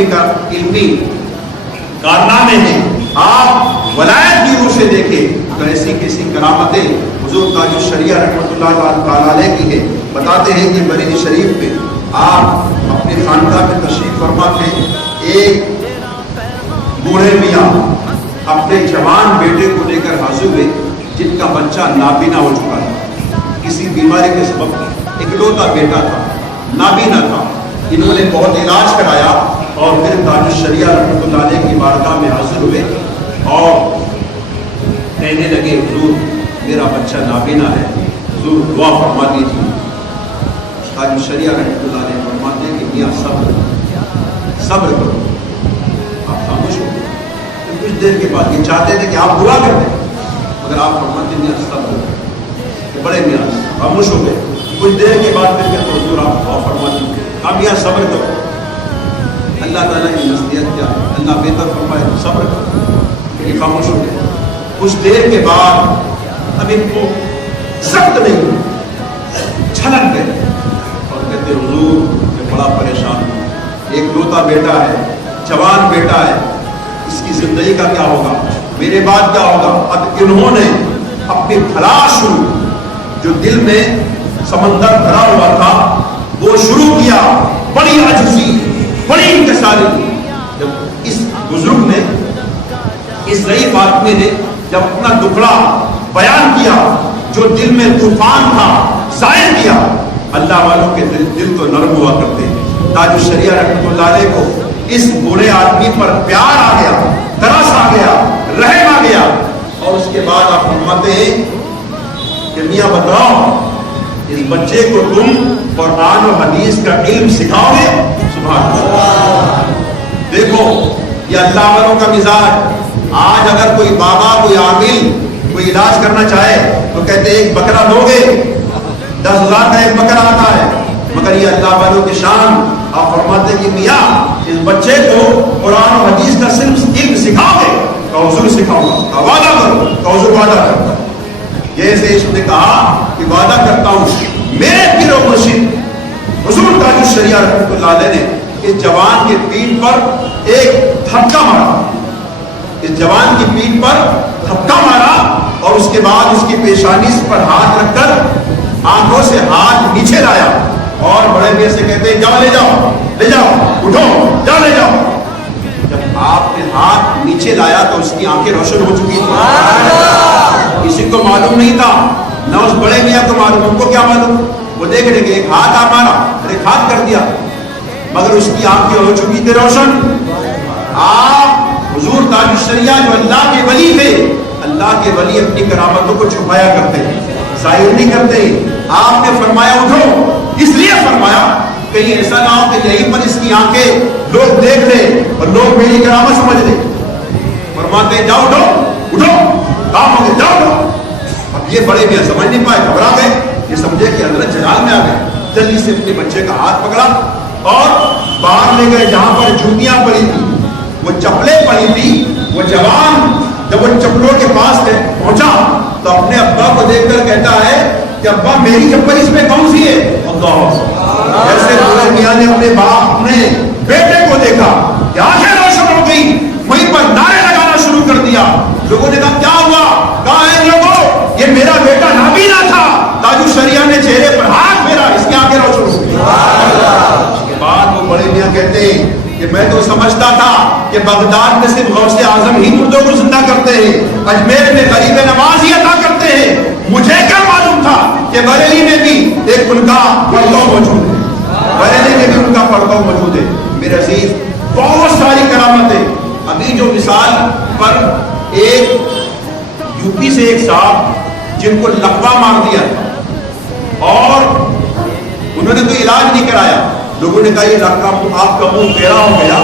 علمی کارنامے ہیں، آپ ولایت کی روح سے دیکھیں تو ایسی کیسی کرامتیں حضور تاج الشریعہ رحمۃ اللہ تعالیٰ علیہ کی ہے۔ بتاتے ہیں کہ بریلی شریف میں آپ اپنے خانقاہ میں تشریف فرما تھے، ایک بوڑھے میاں اپنے جوان بیٹے کو لے کر حاضر ہوئے جن کا بچہ نابینا ہو چکا تھا، کسی بیماری کے سبب اکلوتا بیٹا تھا، نابینا تھا۔ انہوں نے بہت علاج کرایا اور پھر تاج الشریعہ رحمۃ اللہ علیہ کی بارگاہ میں حاضر ہوئے اور کہنے لگے حضور میرا بچہ نابینا ہے، حضور دعا فرما دیجیے۔ تاج الشریعہ رحمۃ اللہ علیہ فرماتے ہیں کہ میاں صبر کرو۔ آپ خاموش ہو گئے۔ کچھ دیر کے بعد یہ چاہتے تھے کہ آپ دعا کر دیں مگر آپ فرماتے ہیں میاں صبر کرو۔ کہ بڑے میاں خاموش ہو گئے۔ کچھ دیر کے بعد پھر کہتے حضور آپ دعا فرما دیجیے۔ اب میاں صبر کرو۔ اللہ تعالیٰ کی نصیحت کیا ہے، اللہ بہتر فرمائے صبر کرو۔ یہ خاموش ہو گئے۔ کچھ دیر کے بعد اب ان کو سخت نہیں ہوئی، چھلک گئے اور کہتے حضور میں بڑا پریشان ہوں، ایک لوتا بیٹا ہے، جوان بیٹا ہے، اس کی زندگی کا کیا ہوگا، میرے بعد کیا ہوگا۔ اب انہوں نے اپنی تلاش جو دل میں سمندر بھرا ہوا تھا وہ شروع کیا، بڑی عاجزی، بڑی انکساری۔ جب اس بزرگ نے، اس ضعیف آدمی نے جب اپنا دکھڑا بیان کیا، جو دل میں طوفان تھا ظاہر کیا، اللہ والوں کے دل تو نرم ہوا کرتے ہیں۔ تاج الشریعہ رحمۃ اللہ علیہ کو اس بوڑھے آدمی پر پیار آ گیا، ترس آ گیا، رحم آ گیا، اور اس کے بعد آپ فرماتے ہیں کہ میاں بتاؤ اس بچے کو تم قرآن و حدیث کا علم سکھاؤ گے؟ سبحان اللہ۔ دیکھو یہ اللہ والوں کا مزاج۔ آج اگر کوئی بابا، کوئی عامل کوئی علاج کرنا چاہے تو کہتے ایک بکرا دو گے، 10,000 کا ایک بکرا آتا ہے، مگر یہ اللہ والوں کی شان۔ آپ فرماتے کہ میاں اس بچے کو قرآن و حدیث کا صرف علم سکھاؤ گے؟ تو حضور سکھاؤں گا۔ وعدہ کرو؟ تو حضور وعدہ کرتا۔ جیسے اس نے کہا کہ وعدہ کرتا ہوں، میرے پیر و مرشد حضور تاج الشریعہ رحمۃ اللہ علیہ نے اس جوان کی پیٹھ پر ایک تھپکا مارا، اس جوان کی پیٹھ پر تھپکا مارا اور اس کے بعد اس کی پیشانی پر ہاتھ رکھ کر آنکھوں سے ہاتھ نیچے لایا اور بڑے میاں سے کہتے ہیں جاؤ لے جاؤ، لے جاؤ، اٹھو، جاؤ لے جاؤ۔ جب آپ نے ہاتھ نیچے لایا تو اس کی آنکھیں روشن ہو چکی تھی۔ کسی کو معلوم نہیں تھا، نہ اس بڑے میاں کو معلوم، ان کو کیا معلوم؟ وہ دیکھ رہے کہ ایک ہاتھ آپ مارا، ایک ہاتھ کر دیا، مگر اس کی آنکھیں ہو چکی تھی روشن۔ آپ حضور تاج الشریعہ جو اللہ کے ولی تھے، اللہ کے ولی اپنی کرامتوں کو چھپایا کرتے ہیں، ظاہر نہیں کرتے۔ آپ نے فرمایا اٹھو، اس لیے فرمایا کہیں ایسا نہ ہو کہ یہیں پر اس کی آنکھیں لوگ دیکھ لیں اور لوگ میری کرامت سمجھ لیں۔ فرماتے ہیں جاؤ اٹھو، اٹھو، کام ہو گئے، جاؤ اٹھو۔ اب یہ بڑے میاں سمجھ نہیں پائے، گھبرا گئے، یہ سمجھے کہ حضرت جلال میں آ گئے، جلدی سے اپنے بچے کا ہاتھ پکڑا اور باہر لے گئے جہاں پر جوتیاں پڑی تھی، وہ چپلیں پڑی تھی۔ وہ جوان جب وہ چپلوں کے پاس پہنچا تو اپنے ابا کو دیکھ کر کہتا ہے کہ ابا میری چپل اس میں کون سی ہے؟ اللہ، جیسے بڑے میاں نے اپنے باپ، اپنے بیٹے کو دیکھا کہ آنکھیں روشن ہو گئی، وہیں پر نعرے لگانا شروع کر دیا۔ لوگوں نے کہا کیا ہوا؟ کہا ہے لوگوں یہ میرا بیٹا نابینا تھا۔ تاج الشریعہ نے چہرے پر ہاتھ پھیرا، اس کی آنکھیں روشن ہو گئی۔ اس کے بعد وہ بڑے میاں کہتے ہیں کہ میں تو سمجھتا تھا کہ بغداد میں صرف غوث اعظم ہی مردوں کو زندہ کرتے ہیں، اجمیر میں غریب نواز ہی عطا کرتے ہیں، مجھے کیا معلوم تھا کہ بریلی میں بھی ایک ان کا پڑھاؤ موجود ہے، بریلی میں بھی ان کا پڑھاؤ موجود ہے۔ میرے عزیز بہت ساری کرامتیں۔ ابھی جو مثال پر ایک یو پی سے ایک صاحب جن کو لقوہ مار دیا اور انہوں نے کوئی علاج نہیں کرایا، لوگوں نے کہا یہ آپ کا منہ ٹیڑھا ہو گیا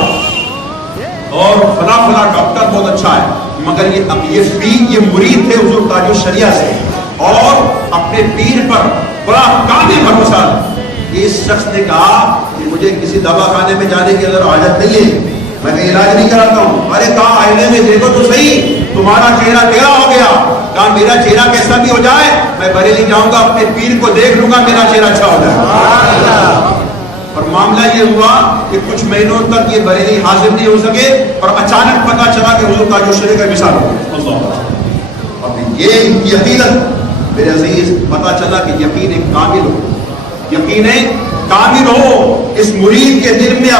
اور فلاں فلاں ڈاکٹر بہت اچھا ہے، مگر یہ مرید تھے حضور تاج الشریعہ سے اور اپنے پیر پر بڑا کامل بھروسہ۔ اس شخص نے کہا کہ مجھے کسی دوا خانے میں جانے کی اگر حاجت نہیں ہے، میں علاج نہیں کراتا ہوں۔ ارے کہا آئینے میں دیکھو تو صحیح، تمہارا چہرہ ٹیڑھا ہو گیا۔ کہا میرا چہرہ کیسا بھی ہو جائے میں بریلی جاؤں گا، اپنے پیر کو دیکھ لوں گا، میرا چہرہ اچھا ہو جائے۔ اور معاملہ یہ ہوا کہ کچھ مہینوں تک یہ بریلی حاضر نہیں ہو سکے اور اچانک پتہ چلا کہ حضور تاج الشریعہ کا وصال ہو گیا. اب یہ یقیناً میرے عزیز پتہ چلا کہ یقین کامل ہو, یقین کامل ہو. اس مرید کے دل میں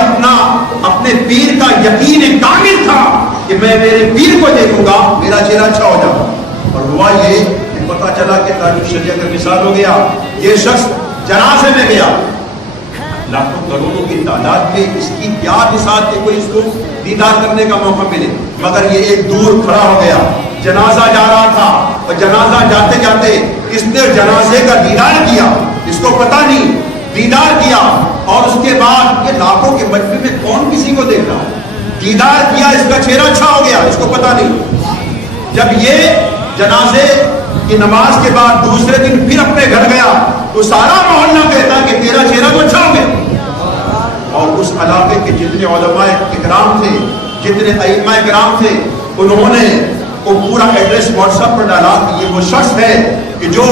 اپنے پیر کا یقین کامل تھا کہ میں میرے پیر کو دیکھوں گا میرا چہرہ اچھا ہو جائے. اور ہوا یہ کہ پتہ چلا کہ تاج الشریعہ کا وصال ہو گیا. یہ شخص جنازے میں گیا, لاکھوں کروڑوں کی تعداد میں اس کی کیا مثال کہ کوئی اس کو دیدار کرنے کا موقع ملے, مگر یہ ایک دور کھڑا ہو گیا. جنازہ جا رہا تھا اور جنازہ جاتے جاتے اس نے جنازے کا دیدار کیا, اس کو پتہ نہیں, دیدار کیا. اور اس کے بعد یہ لاکھوں کے مجمع میں کون کسی کو دیکھ رہا ہے, دیدار کیا, اس کا چہرہ اچھا ہو گیا, اس کو پتہ نہیں. جب یہ جنازے کی نماز کے بعد دوسرے دن پھر اپنے گھر گیا تو سارا محلہ کہتا کہ تیرا چہرہ تو اچھا ہو گیا. اور اس علاقے کے جتنے علماء اکرام تھے, جتنے ائمہ اکرام تھے, انہوں نے وہ پورا ایڈریس واٹس ایپ پر ڈالا کہ یہ وہ شخص ہے کہ جو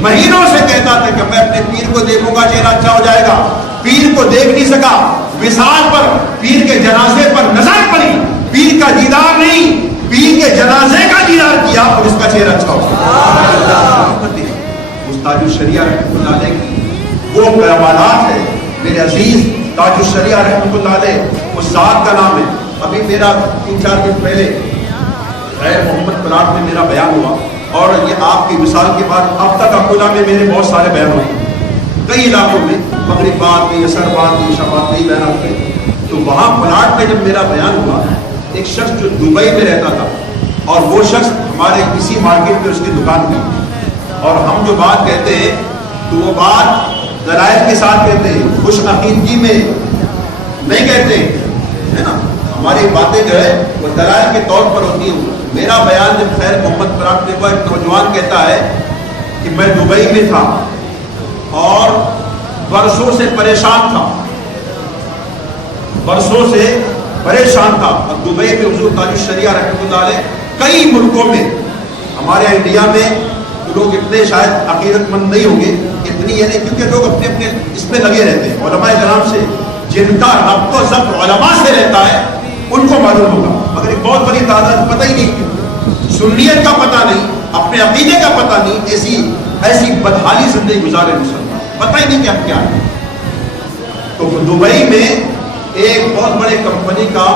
مہینوں سے کہتا تھا کہ میں اپنے پیر کو دیکھوں گا چہرہ اچھا ہو جائے گا. پیر کو دیکھ نہیں سکا, وصال پر پیر کے جنازے پر نظر پڑی, پیر کا دیدار نہیں, پیر کے جنازے کا دیدار کیا اور اس کا چہرہ اچھا ہو گیا. تاج الشریعہ رحمۃ اللہ علیہ کی وہ کمالات ہے میرے عزیز. تاج الشریعہ رحمۃ اللہ علیہ اس ذات کا نام ہے. ابھی میرا 3-4 دن پہلے غیر محمد پلاٹ میں میرا بیان ہوا اور یہ آپ کی وصال کے بعد اب تک اکولا میں میرے بہت سارے بیان ہوئے, کئی علاقوں میں, مغرب بعد میں, عصر بعد میں, عشاء بعد میں بیان ہوئے. تو وہاں پلاٹ میں جب میرا بیان ہوا, ایک شخص جو دبئی میں رہتا تھا اور وہ شخص ہمارے کسی مارکیٹ میں اس کی دکان تھی, اور ہم جو بات کہتے ہیں تو وہ بات دلائل کے ساتھ کہتے ہیں, خوش عقیدگی میں نہیں کہتے ہے نا. ہماری باتیں جو ہے وہ دلائل کے طور پر ہوتی ہیں. میرا بیان جب خیر محمد پراگ نے کو ایک نوجوان کہتا ہے کہ میں دبئی میں تھا اور برسوں سے پریشان تھا, برسوں سے پریشان تھا. اور دبئی میں حضور تاج الشریعہ رحمۃ اللہ علیہ, کئی ملکوں میں, ہمارے انڈیا میں لوگ اتنے شاید عقیدت مند نہیں ہوں گے, اتنی یعنی کیونکہ لوگ اپنے اپنے اس میں لگے رہتے ہیں. علماء کرام سے جن کا ربط و ضبط علماء سے رہتا ہے ان کو معلوم ہوگا, مگر ایک بہت بڑی تعداد پتہ ہی نہیں, سنیت کا پتہ نہیں, اپنے عقیدے کا پتہ نہیں, ایسی بدحالی زندگی گزارے مسلمان, پتہ ہی نہیں کہ اب کیا ہے. تو دبئی میں ایک بہت بڑے کمپنی کا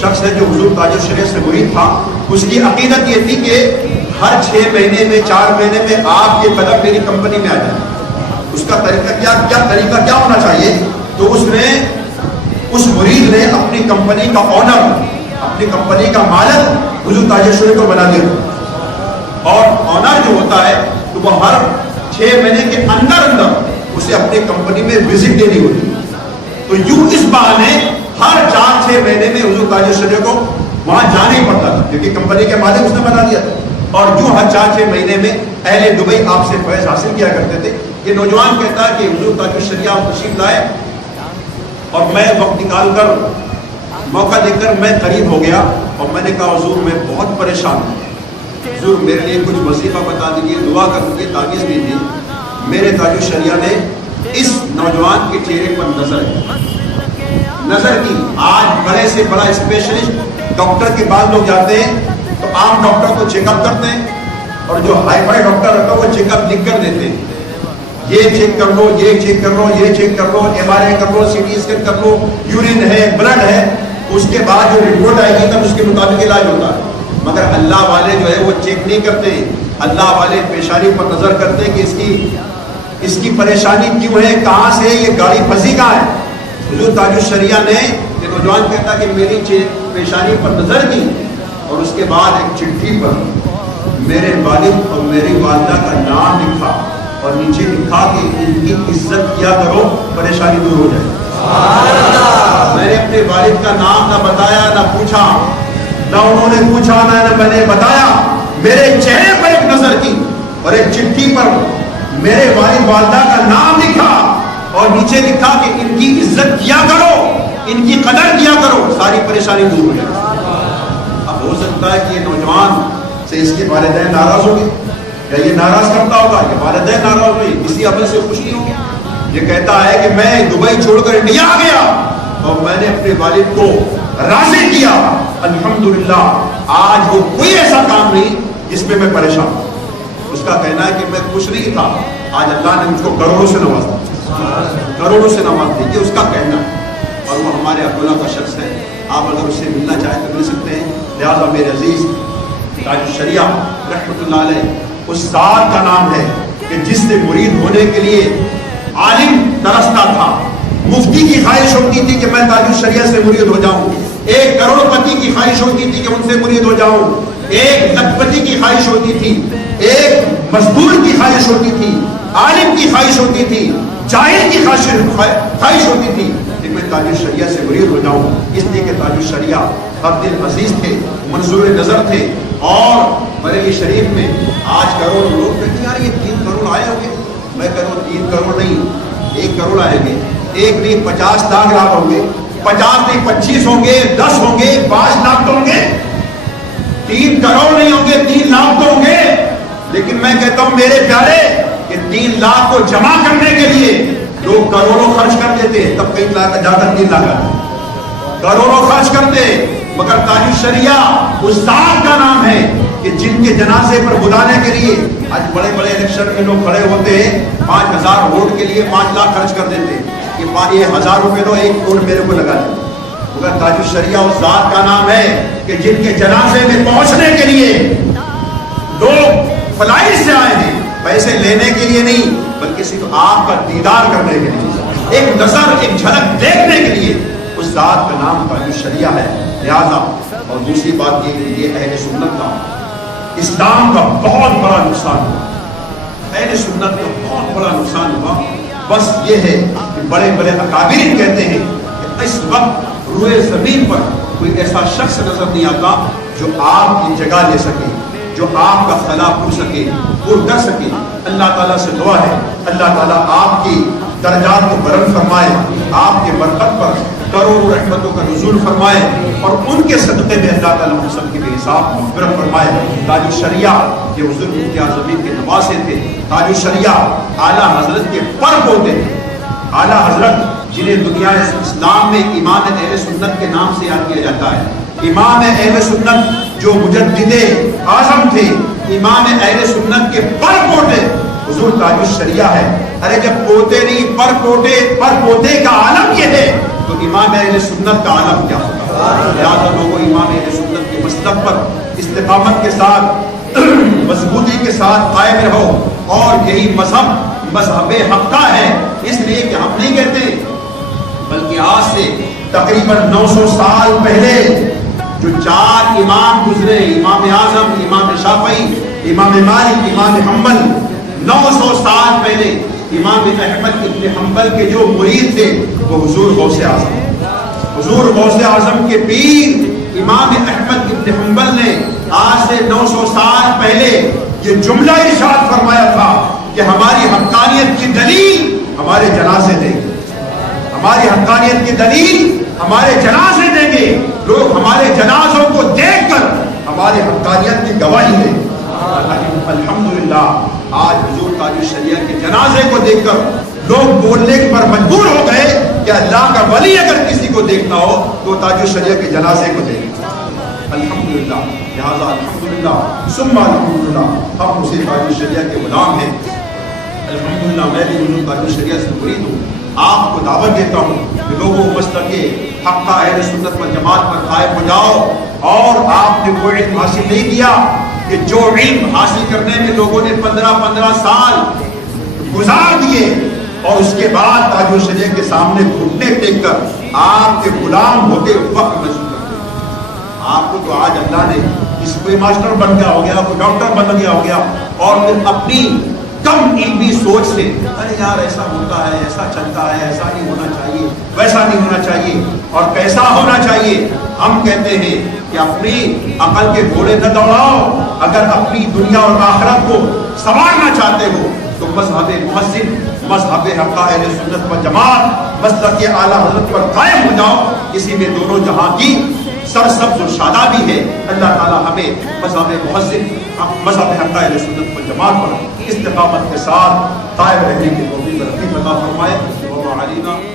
شخص ہے جو حضور تاج الشریعہ سے مرید تھا. اس کی عقیدت یہ تھی کہ ہر 6 مہینے میں 4 مہینے میں آپ کے قدم میری کمپنی میں آ جائے. اس کا طریقہ کیا ہونا چاہیے. تو اس مرید نے اپنی کمپنی کا آنر, اپنی کمپنی کا مالک حضور تاج الشریعہ کو بنا دیا. اور آنر جو ہوتا ہے تو وہ ہر 6 مہینے کے اندر اسے اپنی کمپنی میں وزٹ دینی ہوتی. تو یوں اس بہانے ہر 4-6 مہینے میں حضور تاج الشریعہ کو وہاں جانا ہی پڑتا تھا کیونکہ کمپنی کے مالک اس نے بنا دیا تھا. اور جو ہر 4-6 مہینے میں اہل دبئی آپ سے فیض حاصل کیا کرتے تھے. یہ نوجوان کہتا ہے کہ حضور تاج الشریعہ تشریف لائے اور میں وقت نکال کر موقع دیکھ کر میں قریب ہو گیا اور میں نے کہا حضور میں بہت پریشان ہوں, حضور میرے لیے کچھ وظیفہ بتا دیجیے, دعا کر دیجیے, تعویذ دیجیے. میرے تاج الشریعہ نے اس نوجوان کے چہرے پر نظر کی. آج بڑے سے بڑا اسپیشلسٹ ڈاکٹر کے بعد لوگ جاتے ہیں تو عام ڈاکٹر کو چیک اپ کرتے ہیں اور جو ہائی فائی ڈاکٹر رہتا ہے وہ چیک اپ لکھ کر دیتے ہیں, یہ چیک کر لو, یہ چیک کر لو, یہ چیک کر لو, MRI کر لو, CT اسکین کر لو, یورین ہے, بلڈ ہے, اس کے بعد جو رپورٹ آئے گی تب اس کے مطابق علاج ہوتا ہے. مگر اللہ والے جو ہے وہ چیک نہیں کرتے, اللہ والے پیشانی پر نظر کرتے کہ اس کی پریشانی کیوں ہے, کہاں سے, یہ گاڑی پھنسی کہاں ہے. حضور تاج الشریعہ نے, یہ نوجوان کہتا کہ میری پیشانی پر نظر کی اور اس کے بعد ایک چٹھی پر میرے والد اور میری والدہ کا نام لکھا اور نیچے لکھا کہ ان کی عزت کیا کرو, پریشانی دور ہو جائے. میں نے اپنے والد کا نام نہ بتایا نہ پوچھا, نہ انہوں نے پوچھا نہ میں نے بتایا. میرے چہرے پر ایک نظر کی اور ایک چٹھی پر میرے والد والدہ کا نام لکھا اور نیچے لکھا کہ ان کی عزت کیا کرو, ان کی قدر کیا کرو, ساری پریشانی دور ہو جائے. اب ہو سکتا ہے کہ یہ نوجوان سے اس کے والدین ناراض ہو گئے, یا یہ ناراض کرتا ہوگا کہ والدین ناراض ہوئے, کسی عمل سے خوش نہیں ہوگا. یہ کہتا ہے کہ میں دبئی چھوڑ کر انڈیا آ گیا اور میں نے اپنے والد کو راضی کیا. الحمدللہ آج وہ کوئی ایسا کام نہیں جس پہ میں پریشان ہوں. اس کا کہنا ہے کہ میں خوش نہیں تھا, آج اللہ نے مجھ کو کروڑوں سے نواز دیا, کروڑوں سے نواز دیا. یہ اس کا کہنا ہے اور وہ ہمارے عبداللہ کا شخص ہے. آپ اگر اس سے ملنا چاہیں تو مل سکتے ہیں. لہٰذا میرے عزیز تاج الشریعہ رحمۃ اللہ علیہ اس ذات کا نام ہے کہ جس سے مرید ہونے کے لیے عالم ترستا تھا, مفتی کی خواہش ہوتی تھی کہ میں تاج الشریعہ سے مرید ہو جاؤں, ایک کروڑ پتی کی خواہش ہوتی تھی کہ ان سے مرید ہو جاؤں, ایک لکھپتی کی خواہش ہوتی تھی, ایک مزدور کی خواہش ہوتی تھی, عالم کی خواہش ہوتی تھی, جاہل کی خواہش ہوتی تھی کہ میں تاج الشریعہ سے مرید ہو جاؤں. اس لیے کہ تاج الشریعہ عبد العزیز تھے, منظور نظر تھے. اور بریلی شریف میں آج کروڑ لوگ کہتے ہیں یار یہ 3 کروڑ آئے ہوں گے. میں کہہ رہا ہوں 3 کروڑ نہیں, 1 کروڑ آئیں گے. 1 نہیں 50 لاکھ لاکھ ہوں گے, 50 نہیں 25 ہوں گے, 10 ہوں گے, 5 لاکھ تو ہوں گے. 3 کروڑ نہیں ہوں گے, 3 لاکھ تو ہوں گے. لیکن میں کہتا ہوں میرے پیارے کہ 3 لاکھ کو جمع کرنے کے لیے لوگ کروڑوں خرچ کر دیتے, تب کئی لاکھ جا کر 3 لاکھ آتے, کروڑوں خرچ کرتے. مگر تاج الشریعہ اس ذات کا نام ہے کہ جن کے جنازے پر بلانے کے لیے آج بڑے بڑے الیکشن میں لوگ کھڑے ہوتے ہیں, 5000 ووٹ کے لیے 5 لاکھ خرچ کر دیتے کہ 1000 روپے دو, 1 کروڑ میرے کو لگا دیں. مگر تاج الشریعہ اس ذات کا نام ہے کہ جن کے جنازے میں پہنچنے کے لیے لوگ فلائٹ سے آئے ہیں, پیسے لینے کے لیے نہیں بلکہ صرف آپ کا دیدار کرنے کے لیے, ایک نظر ایک جھلک دیکھنے کے لیے. اس ذات کا نام تاج الشریعہ ہے. لہذا اور دوسری بات یہ اہل سنت کا اسلام کا بہت بڑا نقصان ہوا, اہل سنت کا بہت بڑا نقصان ہوا. بس یہ ہے کہ بڑے بڑے اکابرین کہتے ہیں کہ اس وقت روئے زمین پر کوئی ایسا شخص نظر نہیں آتا جو آپ کی جگہ لے سکے, جو آپ کا خلا پور سکے, پور کر سکے. اللہ تعالیٰ سے دعا ہے اللہ تعالیٰ آپ کی درجات کو بلند فرمائے, آپ کے برکت پر کروڑوں رحمتوں کا نزول فرمائے اور ان کے صدقے میں اللہ تعالیٰ ہم سب کے بے حساب مغفرت فرمائے. تاج الشریعہ یہ حضور مفتی اعظمین کے نواسے تھے. تاج الشریعہ اعلیٰ حضرت کے پر پوتے تھے. اعلیٰ حضرت جنہیں دنیا اسلام میں امام اہل سنت کے نام سے یاد کیا جاتا ہے. امام اہل سنت جو مجدد اعظم تھے, امام اہل سنت کے پر پوتے حضور تاج الشریعہ ہے. ارے جب پوتے نہیں پر پوتے کا عالم یہ ہے تو امام اہل سنت کا عالم کیا ہوگا. لہٰذا لوگوں امام اہل سنت کے مسلک پر استقامت کے ساتھ مضبوطی کے ساتھ قائم رہو, اور یہی مذہب حقہ ہے. اس لیے کہ ہم نہیں کہتے بلکہ آج سے تقریباً 900 سال پہلے جو 4 امام گزرے, امام اعظم, امام شافعی, امام مالک, امام حنبل, 900 سال پہلے امام احمد ابن حنبل کے جو مرید تھے وہ حضور غوث اعظم, حضور غوث اعظم کے پیر امام احمد ابن حنبل نے آج سے 900 سال پہلے یہ جملہ ارشاد فرمایا تھا کہ ہماری حقانیت کی دلیل ہمارے جنازے دیں گے, ہماری حقانیت کی دلیل ہمارے جنازے دیں گے. لوگ ہمارے جنازوں کو دیکھ کر ہماری حقانیت کی گواہی دیں. الحمدللہ آج حضور تاج الشریعہ کے جنازے کو دیکھ کر لوگ بولنے پر مجبور ہو گئے کہ اللہ کا ولی اگر کسی کو دیکھنا ہو تو تاج الشریعہ کے جنازے کو دیکھنا. الحمدللہ. لہذا الحمدللہ ثم الحمدللہ ہم اسی تاج الشریعہ کے غلام ہیں. الحمدللہ میں بھی حضور تاج الشریعہ سے مرید ہوں. آپ کو دعوت دیتا ہوں کہ لوگوں مسلک حق اہل سنت و جماعت پر قائم ہو جاؤ. اور آپ نے وہ علم حاصل نہیں کیا کہ جو علم حاصل کرنے میں لوگوں نے 15 سال گزار دیے اور اس کے بعد تاج الشریعہ کے سامنے گھٹنے ٹیک کر آپ کے غلام ہوتے وقت محسوس کرتے ہیں. آپ کو تو آج اللہ نے اس کوئی ماسٹر بن گیا ہو گیا, کوئی ڈاکٹر بن گیا ہو گیا, اور پھر اپنی کم علمی سوچ سے ارے یار ایسا ہوتا ہے, ایسا چلتا ہے, ایسا نہیں ہونا چاہیے, ویسا نہیں ہونا چاہیے, اور کیسا ہونا چاہیے. ہم کہتے ہیں کہ اپنی عقل کے گھوڑے نہ دوڑاؤ. اگر اپنی دنیا اور آخرت کو سنوارنا چاہتے ہو تو مذہب محسن, مذہب حق اہل سنت و جماعت, مسلک اعلیٰ حضرت پر قائم ہو جاؤ. اسی میں دونوں جہاں کی سرسبز و شادابی ہے. اللہ تعالیٰ ہمیں مذہب محسن, مذہب حق اہل سنت و جماعت پر استقامت کے ساتھ قائم رہنے کی توفیق عطا فرمائے. عطا فرمائے. وما علینا